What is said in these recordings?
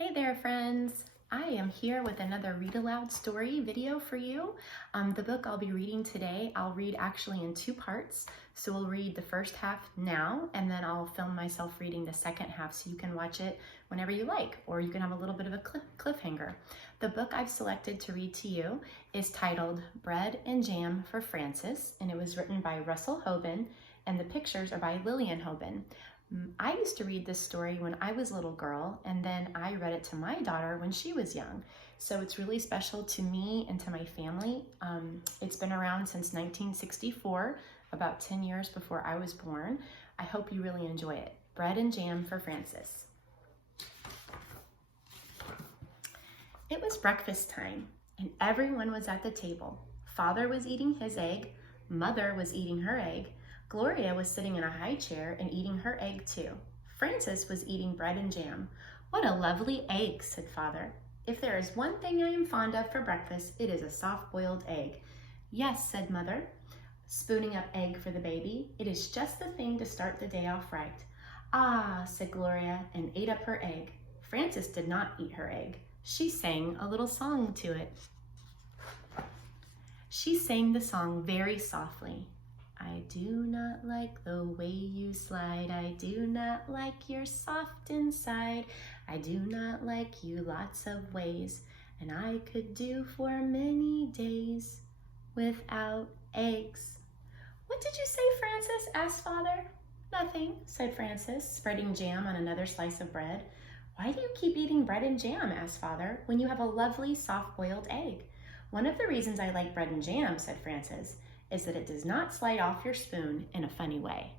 Hey there, friends. I am here with another Read Aloud story video for you. The book I'll be reading today, I'll read actually in two parts. So we'll read the first half now, and then I'll film myself reading the second half so you can watch it whenever you like, or you can have a little bit of a cliffhanger. The book I've selected to read to you is titled Bread and Jam for Francis, and it was written by Russell Hoban, and the pictures are by Lillian Hoban. I used to read this story when I was a little girl, and then I read it to my daughter when she was young. So it's really special to me and to my family. It's been around since 1964, about 10 years before I was born. I hope you really enjoy it. Bread and Jam for Francis. It was breakfast time, and everyone was at the table. Father was eating his egg, Mother was eating her egg, Gloria was sitting in a high chair and eating her egg too. Francis was eating bread and jam. What a lovely egg, said Father. If there is one thing I am fond of for breakfast, it is a soft-boiled egg. Yes, said Mother, spooning up egg for the baby. It is just the thing to start the day off right. Ah, said Gloria, and ate up her egg. Francis did not eat her egg. She sang a little song to it. She sang the song very softly. I do not like the way you slide. I do not like you're soft inside. I do not like you lots of ways. And I could do for many days without eggs. What did you say, Francis? Asked Father. Nothing, said Francis, spreading jam on another slice of bread. Why do you keep eating bread and jam? Asked Father, when you have a lovely soft-boiled egg. One of the reasons I like bread and jam, said Francis, is that it does not slide off your spoon in a funny way.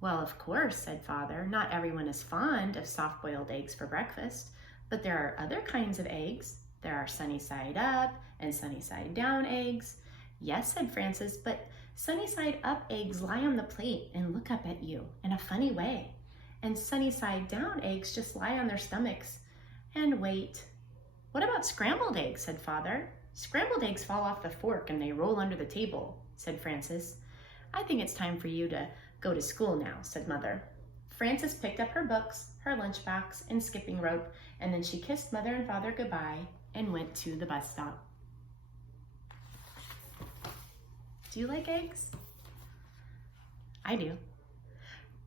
Well, of course, said Father, not everyone is fond of soft-boiled eggs for breakfast, but there are other kinds of eggs. There are sunny-side up and sunny-side down eggs. Yes, said Francis, but sunny-side up eggs lie on the plate and look up at you in a funny way. And sunny-side down eggs just lie on their stomachs and wait. What about scrambled eggs, said Father. Scrambled eggs fall off the fork and they roll under the table, said Francis. I think it's time for you to go to school now, said Mother. Francis picked up her books, her lunchbox, and skipping rope, and then she kissed Mother and Father goodbye and went to the bus stop. Do you like eggs? I do.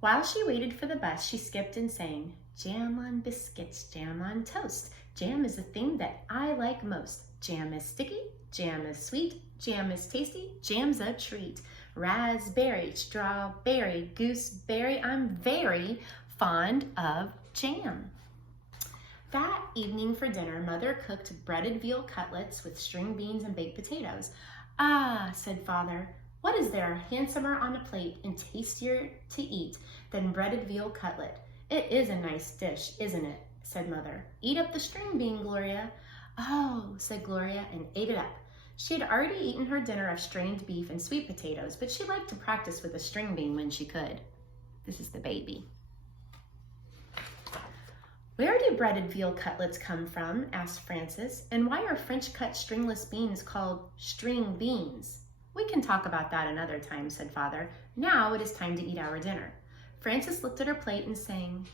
While she waited for the bus, she skipped and sang, Jam on biscuits, jam on toast. Jam is the thing that I like most. Jam is sticky, jam is sweet, jam is tasty, jam's a treat. Raspberry, strawberry, gooseberry, I'm very fond of jam. That evening for dinner, Mother cooked breaded veal cutlets with string beans and baked potatoes. Ah, said Father, what is there handsomer on a plate and tastier to eat than breaded veal cutlet? It is a nice dish, isn't it? Said Mother. Eat up the string bean, Gloria. Oh, said Gloria, and ate it up. She had already eaten her dinner of strained beef and sweet potatoes, but she liked to practice with a string bean when she could. This is the baby. Where do breaded veal cutlets come from? Asked Francis, and why are French-cut stringless beans called string beans? We can talk about that another time, said Father. Now it is time to eat our dinner. Francis looked at her plate and sang,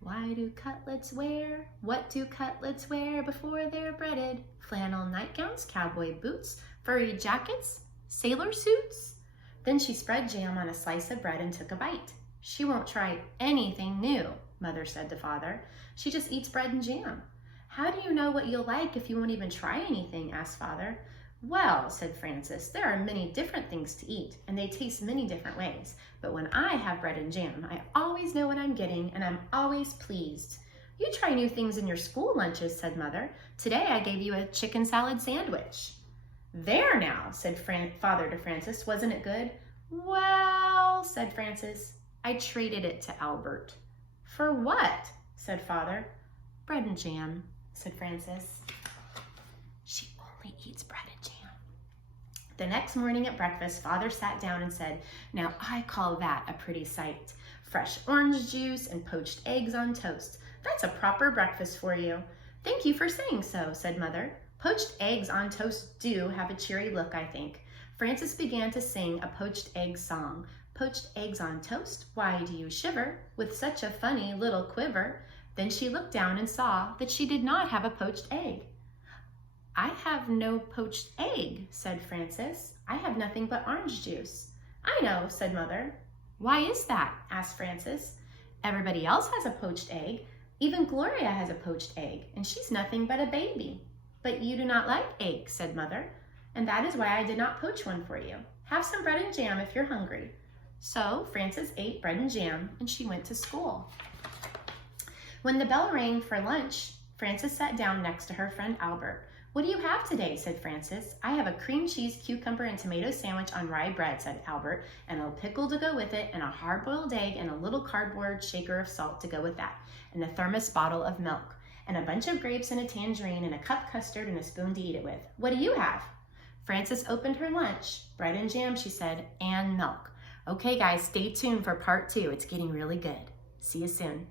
Why do cutlets wear? What do cutlets wear before they're breaded? Flannel nightgowns, cowboy boots, furry jackets, sailor suits? Then she spread jam on a slice of bread and took a bite. She won't try anything new, Mother said to Father. She just eats bread and jam. How do you know what you'll like if you won't even try anything? Asked Father. Well, said Francis, there are many different things to eat, and they taste many different ways. But when I have bread and jam, I always know what I'm getting, and I'm always pleased. You try new things in your school lunches, said Mother. Today I gave you a chicken salad sandwich. There now, said Father to Francis, wasn't it good? Well, said Francis, I traded it to Albert. For what? Said Father. Bread and jam, said Francis. She only eats bread and jam. The next morning at breakfast, Father sat down and said, Now I call that a pretty sight. Fresh orange juice and poached eggs on toast. That's a proper breakfast for you. Thank you for saying so, said Mother. Poached eggs on toast do have a cheery look, I think. Francis began to sing a poached egg song. Poached eggs on toast, why do you shiver with such a funny little quiver? Then she looked down and saw that she did not have a poached egg. I have no poached egg, said Frances. I have nothing but orange juice. I know, said Mother. Why is that? Asked Frances. Everybody else has a poached egg. Even Gloria has a poached egg, and she's nothing but a baby. But you do not like eggs, said Mother, and that is why I did not poach one for you. Have some bread and jam if you're hungry. So Frances ate bread and jam, and she went to school. When the bell rang for lunch, Frances sat down next to her friend Albert. What do you have today? Said Frances. I have a cream cheese, cucumber, and tomato sandwich on rye bread, said Albert, and a pickle to go with it, and a hard-boiled egg, and a little cardboard shaker of salt to go with that, and a thermos bottle of milk, and a bunch of grapes and a tangerine, and a cup custard, and a spoon to eat it with. What do you have? Frances opened her lunch. Bread and jam, she said, and milk. Okay, guys, stay tuned for part 2. It's getting really good. See you soon.